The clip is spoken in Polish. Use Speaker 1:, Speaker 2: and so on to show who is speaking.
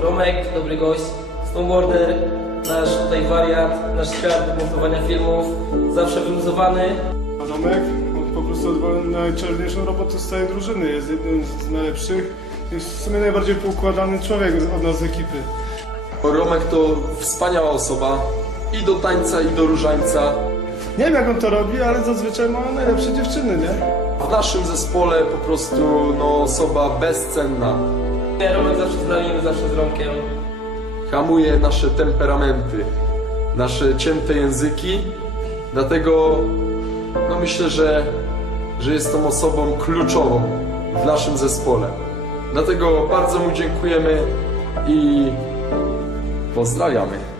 Speaker 1: Romek, dobry gość, snowboarder, nasz tutaj wariat, nasz świat do montowania filmów, zawsze wyluzowany.
Speaker 2: Romek, on po prostu odwalił najczarniejszą robotę z całej drużyny. Jest jednym z najlepszych. Jest w sumie najbardziej poukładany człowiek od nas z ekipy.
Speaker 3: Romek to wspaniała osoba i do tańca, i do różańca.
Speaker 2: Nie wiem jak on to robi, ale zazwyczaj ma najlepsze dziewczyny, nie?
Speaker 3: W naszym zespole po prostu no, osoba bezcenna.
Speaker 1: Romek zawsze z nami, my zawsze z Romkiem.
Speaker 3: Hamuje nasze temperamenty, nasze cięte języki. Dlatego no, myślę, że, że jest tą osobą kluczową w naszym zespole. Dlatego bardzo mu dziękujemy i pozdrawiamy.